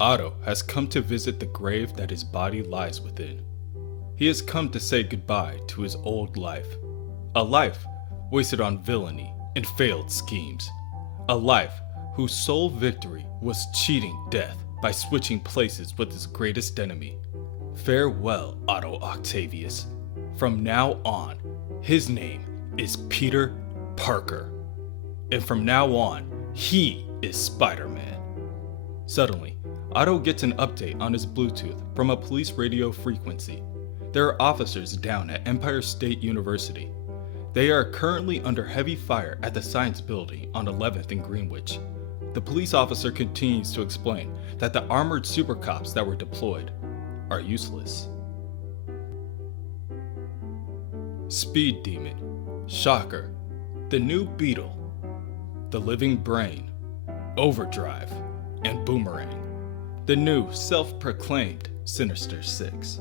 Otto has come to visit the grave that his body lies within. He has come to say goodbye to his old life. A life wasted on villainy and failed schemes. A life whose sole victory was cheating death by switching places with his greatest enemy. Farewell, Otto Octavius. From now on, his name is Peter Parker. And from now on, he is Spider-Man. Suddenly, Otto gets an update on his Bluetooth from a police radio frequency. There are officers down at Empire State University. They are currently under heavy fire at the Science Building on 11th and Greenwich. The police officer continues to explain that the armored super cops that were deployed are useless. Speed Demon, Shocker, the new Beetle, the Living Brain, Overdrive, and Boomerang, the new self-proclaimed Sinister Six.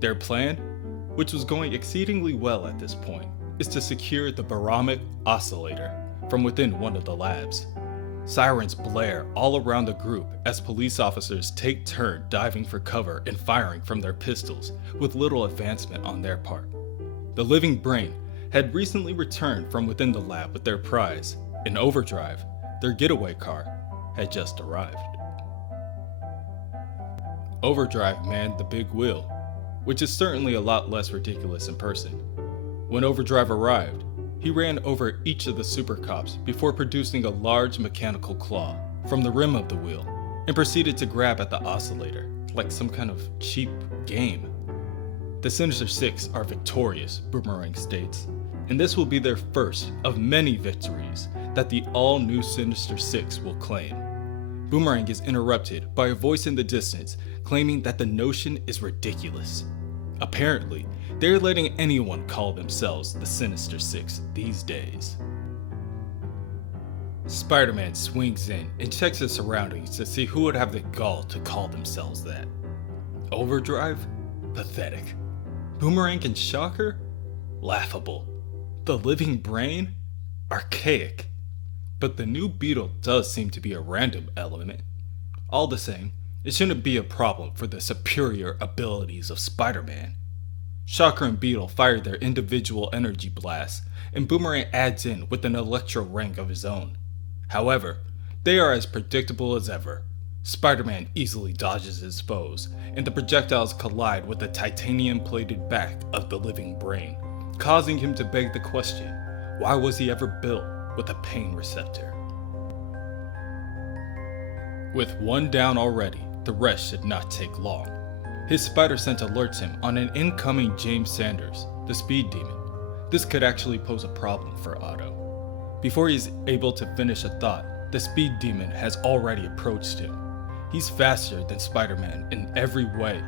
Their plan, which was going exceedingly well at this point, is to secure the barometric oscillator from within one of the labs. Sirens blare all around the group as police officers take turn diving for cover and firing from their pistols with little advancement on their part. The Living Brain had recently returned from within the lab with their prize, and Overdrive, their getaway car, had just arrived. Overdrive manned the big wheel, which is certainly a lot less ridiculous in person. When Overdrive arrived, he ran over each of the super cops before producing a large mechanical claw from the rim of the wheel and proceeded to grab at the oscillator like some kind of cheap game. The Sinister Six are victorious, Boomerang states, and this will be their first of many victories that the all-new Sinister Six will claim. Boomerang is interrupted by a voice in the distance claiming that the notion is ridiculous. Apparently, they're letting anyone call themselves the Sinister Six these days. Spider-Man swings in and checks his surroundings to see who would have the gall to call themselves that. Overdrive? Pathetic. Boomerang and Shocker? Laughable. The Living Brain? Archaic. But the new Beetle does seem to be a random element. All the same, it shouldn't be a problem for the superior abilities of Spider-Man. Shocker and Beetle fire their individual energy blasts, and Boomerang adds in with an electro ring of his own. However, they are as predictable as ever. Spider-Man easily dodges his foes, and the projectiles collide with the titanium-plated back of the Living Brain, causing him to beg the question, why was he ever built with a pain receptor? With one down already, the rest should not take long. His spider sense alerts him on an incoming James Sanders, the Speed Demon. This could actually pose a problem for Otto. Before he's able to finish a thought, the Speed Demon has already approached him. He's faster than Spider-Man in every way.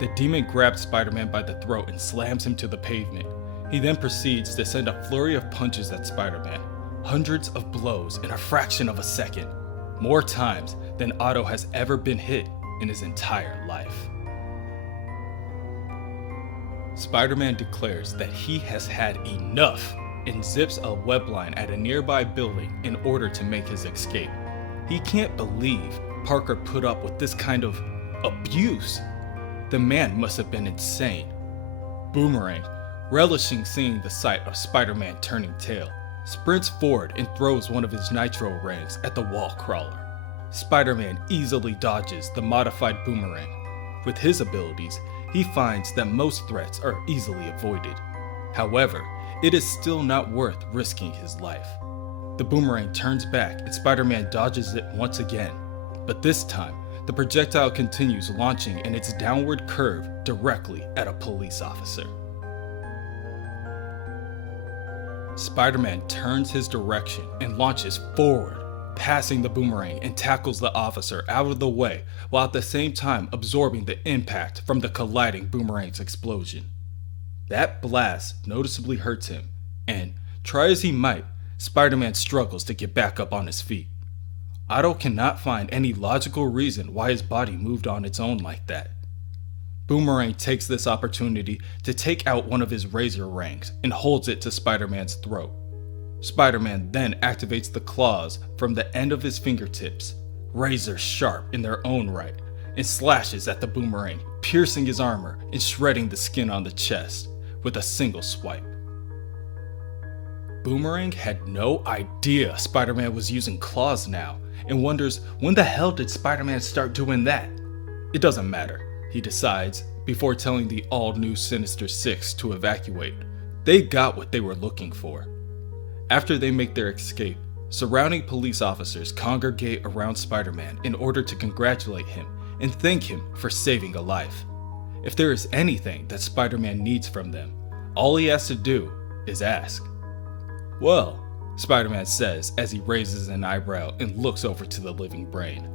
The demon grabs Spider-Man by the throat and slams him to the pavement. He then proceeds to send a flurry of punches at Spider-Man, hundreds of blows in a fraction of a second, more times than Otto has ever been hit in his entire life. Spider-Man declares that he has had enough and zips a web line at a nearby building in order to make his escape. He can't believe Parker put up with this kind of abuse. The man must have been insane. Boomerang, relishing seeing the sight of Spider-Man turning tail, sprints forward and throws one of his nitro rings at the wall crawler. Spider-Man easily dodges the modified Boomerang. With his abilities, he finds that most threats are easily avoided. However, it is still not worth risking his life. The Boomerang turns back and Spider-Man dodges it once again, but this time, the projectile continues launching in its downward curve directly at a police officer. Spider-Man turns his direction and launches forward, passing the Boomerang and tackles the officer out of the way while at the same time absorbing the impact from the colliding Boomerang's explosion. That blast noticeably hurts him, and, try as he might, Spider-Man struggles to get back up on his feet. Otto cannot find any logical reason why his body moved on its own like that. Boomerang takes this opportunity to take out one of his razor rings and holds it to Spider-Man's throat. Spider-Man then activates the claws from the end of his fingertips, razor sharp in their own right, and slashes at the boomerang, piercing his armor and shredding the skin on the chest with a single swipe. Boomerang had no idea Spider-Man was using claws now, and wonders when the hell did Spider-Man start doing that? It doesn't matter, he decides, before telling the all-new Sinister Six to evacuate. They got what they were looking for. After they make their escape, surrounding police officers congregate around Spider-Man in order to congratulate him and thank him for saving a life. If there is anything that Spider-Man needs from them, all he has to do is ask. "Well," Spider-Man says as he raises an eyebrow and looks over to the living brain.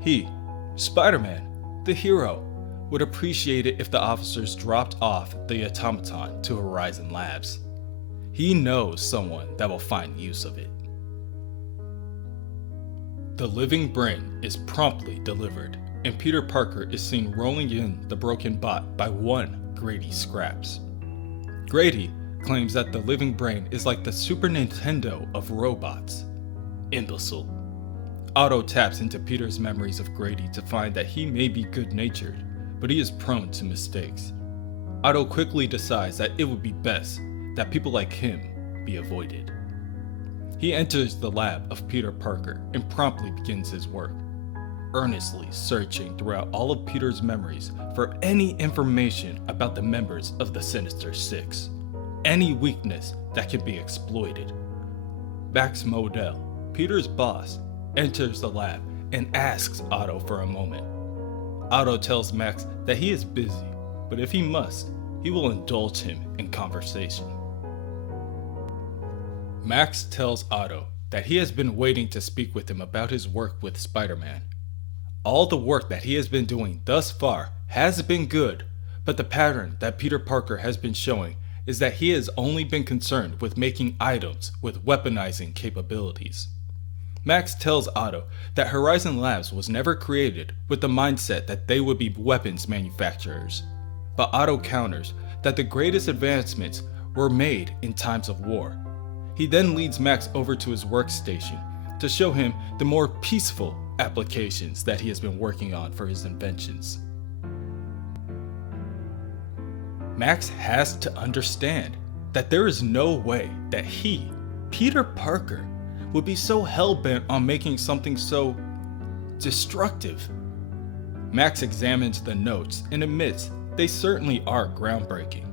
He, Spider-Man, the hero, would appreciate it if the officers dropped off the automaton to Horizon Labs. He knows someone that will find use of it. The living brain is promptly delivered, and Peter Parker is seen rolling in the broken bot by one Grady Scraps. Grady claims that the living brain is like the Super Nintendo of robots. Imbecile. Otto taps into Peter's memories of Grady to find that he may be good-natured, but he is prone to mistakes. Otto quickly decides that it would be best that people like him be avoided. He enters the lab of Peter Parker and promptly begins his work, earnestly searching throughout all of Peter's memories for any information about the members of the Sinister Six, any weakness that can be exploited. Max Modell, Peter's boss, enters the lab and asks Otto for a moment. Otto tells Max that he is busy, but if he must, he will indulge him in conversation. Max tells Otto that he has been waiting to speak with him about his work with Spider-Man. All the work that he has been doing thus far has been good, but the pattern that Peter Parker has been showing is that he has only been concerned with making items with weaponizing capabilities. Max tells Otto that Horizon Labs was never created with the mindset that they would be weapons manufacturers, but Otto counters that the greatest advancements were made in times of war. He then leads Max over to his workstation to show him the more peaceful applications that he has been working on for his inventions. Max has to understand that there is no way that he, Peter Parker, would be so hell-bent on making something so destructive. Max examines the notes and admits they certainly are groundbreaking.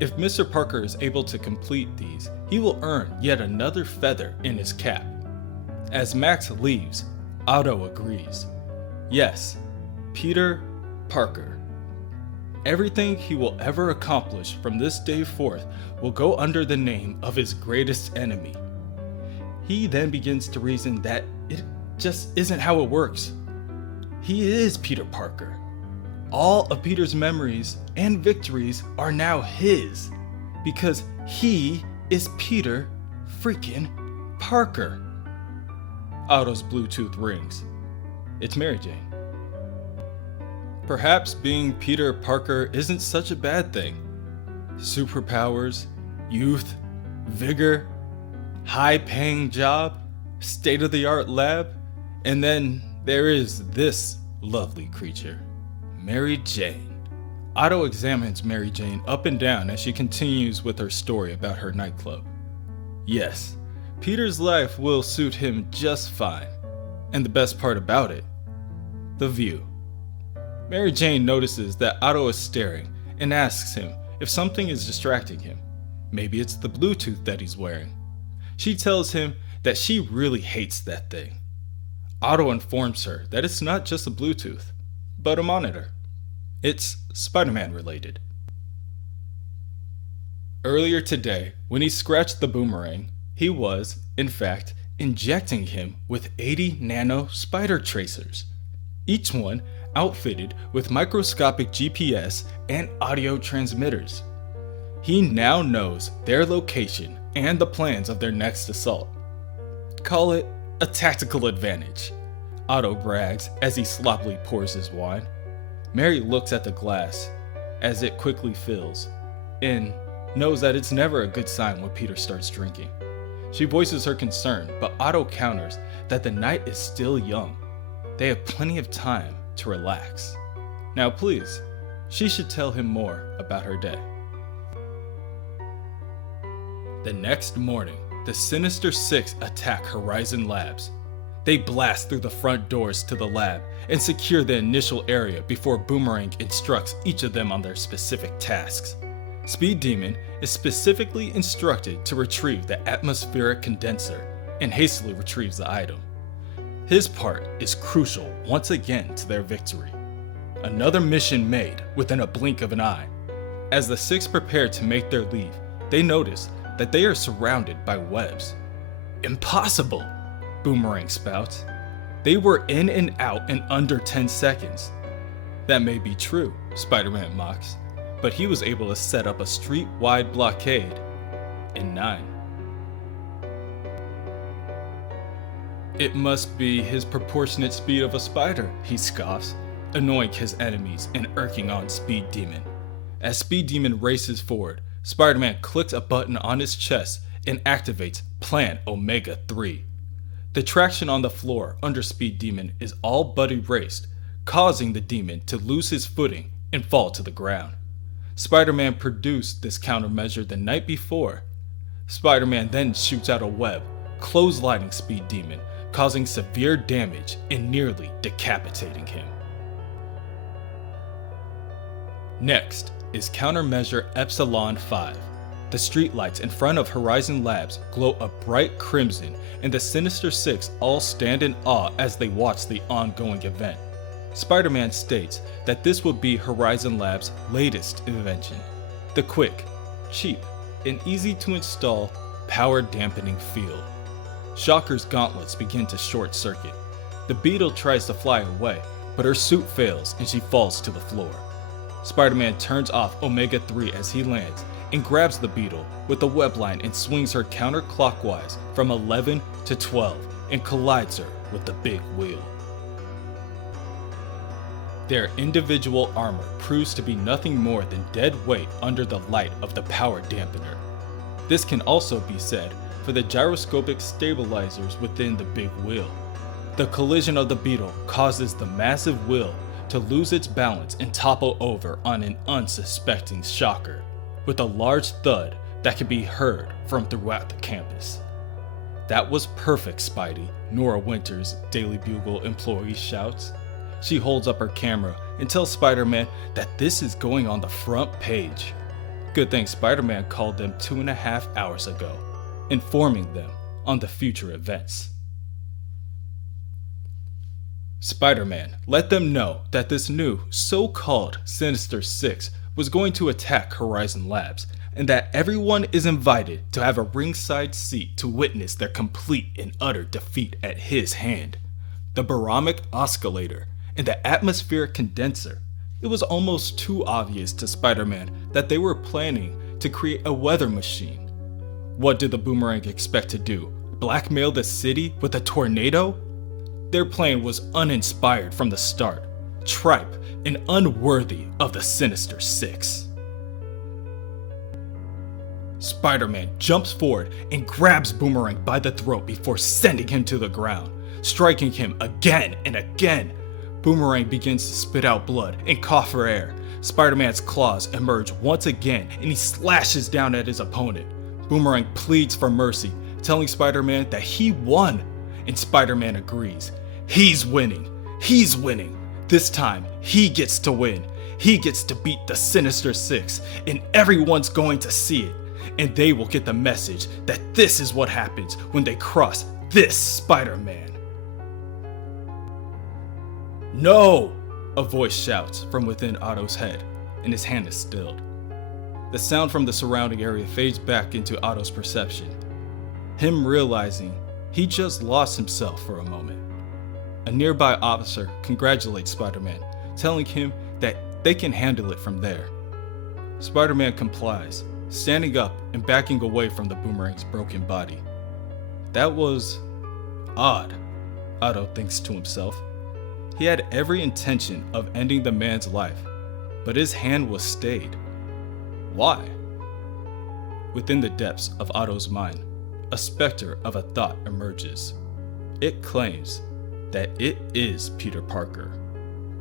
If Mr. Parker is able to complete these, he will earn yet another feather in his cap. As Max leaves, Otto agrees. Yes, Peter Parker. Everything he will ever accomplish from this day forth will go under the name of his greatest enemy. He then begins to reason that it just isn't how it works. He is Peter Parker. All of Peter's memories and victories are now his, because he is Peter freaking Parker. Otto's Bluetooth rings. It's Mary Jane. Perhaps being Peter Parker isn't such a bad thing. Superpowers, youth, vigor, high-paying job, state-of-the-art lab, and then there is this lovely creature, Mary Jane. Otto examines Mary Jane up and down as she continues with her story about her nightclub. Yes, Peter's life will suit him just fine. And the best part about it, the view. Mary Jane notices that Otto is staring and asks him if something is distracting him. Maybe it's the Bluetooth that he's wearing. She tells him that she really hates that thing. Otto informs her that it's not just a Bluetooth, but a monitor. It's Spider-Man related. Earlier today, when he scratched the boomerang, he was, in fact, injecting him with 80 nano spider tracers, each one outfitted with microscopic GPS and audio transmitters. He now knows their location and the plans of their next assault. Call it a tactical advantage, Otto brags as he sloppily pours his wine. Mary looks at the glass as it quickly fills and knows that it's never a good sign when Peter starts drinking. She voices her concern, but Otto counters that the night is still young. they have plenty of time to relax. Now please, she should tell him more about her day. The next morning, the Sinister Six attack Horizon Labs. They blast through the front doors to the lab and secure the initial area before Boomerang instructs each of them on their specific tasks. Speed Demon is specifically instructed to retrieve the atmospheric condenser and hastily retrieves the item. His part is crucial once again to their victory. Another mission made within a blink of an eye. As the Six prepare to make their leave, they notice that they are surrounded by webs. Impossible! Boomerang spouts. They were in and out in under 10 seconds. That may be true, Spider-Man mocks, but he was able to set up a street-wide blockade in 9. It must be his proportionate speed of a spider, he scoffs, annoying his enemies and irking on Speed Demon. As Speed Demon races forward, Spider-Man clicks a button on his chest and activates Plan Omega 3. The traction on the floor under Speed Demon is all but erased, causing the demon to lose his footing and fall to the ground. Spider-Man produced this countermeasure the night before. Spider-Man then shoots out a web, clotheslining Speed Demon, causing severe damage and nearly decapitating him. Next is Countermeasure Epsilon 5. The streetlights in front of Horizon Labs glow a bright crimson, and the Sinister Six all stand in awe as they watch the ongoing event. Spider-Man states that this will be Horizon Labs' latest invention, the quick, cheap, and easy to install power dampening field. Shocker's gauntlets begin to short circuit. The Beetle tries to fly away, but her suit fails and she falls to the floor. Spider-Man turns off Omega 3 as he lands and grabs the Beetle with the web line and swings her counterclockwise from 11 to 12 and collides her with the big wheel. Their individual armor proves to be nothing more than dead weight under the light of the power dampener. This can also be said for the gyroscopic stabilizers within the big wheel. The collision of the Beetle causes the massive wheel to lose its balance and topple over on an unsuspecting Shocker, with a large thud that can be heard from throughout the campus. "That was perfect, Spidey," Nora Winters, Daily Bugle employee shouts. She holds up her camera and tells Spider-Man that this is going on the front page. Good thing Spider-Man called them 2.5 hours ago, informing them on the future events. Spider-Man let them know that this new so-called Sinister Six was going to attack Horizon Labs, and that everyone is invited to have a ringside seat to witness their complete and utter defeat at his hand. The barometric oscillator and the atmospheric condenser. It was almost too obvious to Spider-Man that they were planning to create a weather machine. What did the Boomerang expect to do? Blackmail the city with a tornado? Their plan was uninspired from the start, tripe, and unworthy of the Sinister Six. Spider-Man jumps forward and grabs Boomerang by the throat before sending him to the ground, striking him again and again. Boomerang begins to spit out blood and cough for air. Spider-Man's claws emerge once again and he slashes down at his opponent. Boomerang pleads for mercy, telling Spider-Man that he won, and Spider-Man agrees. He's winning. He's winning. This time, he gets to win. He gets to beat the Sinister Six, and everyone's going to see it. And they will get the message that this is what happens when they cross this Spider-Man. "No!" a voice shouts from within Otto's head, and his hand is stilled. The sound from the surrounding area fades back into Otto's perception, him realizing he just lost himself for a moment. A nearby officer congratulates Spider-Man, telling him that they can handle it from there. Spider-Man complies, standing up and backing away from the Boomerang's broken body. That was odd, Otto thinks to himself. He had every intention of ending the man's life, but his hand was stayed. Why? Within the depths of Otto's mind, a specter of a thought emerges. It claims, that it is Peter Parker,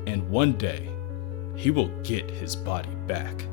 and one day he will get his body back.